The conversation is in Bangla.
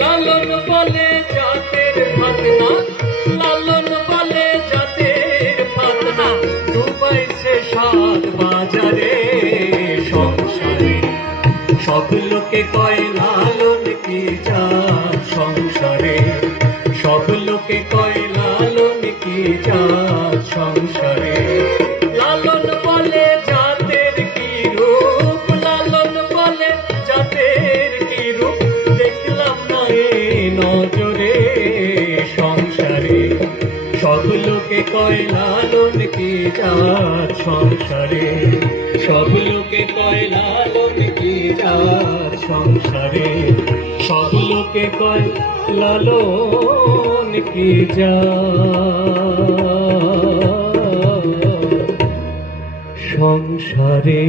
লালন বলে জাতের ভাত না, লালন বলে জাতের ভাত না, ডুবাইছে সাত বাজারে সংসারে। সব লোকে কয় লালন কি জাত সংসারে, সব লোকে কয় লালন কি জাত সংসারে। লালন বলে জাতের কি রূপ, লালন বলে জাতের কি রূপ, দেখলাম না এই নজরে সংসারে। সব লোকে কয় লালন কি জাত সংসারে, সব লোকে কয় লালন কি জাত সংসারে, সব লোকে কয় লালন কি জাত সংসারে।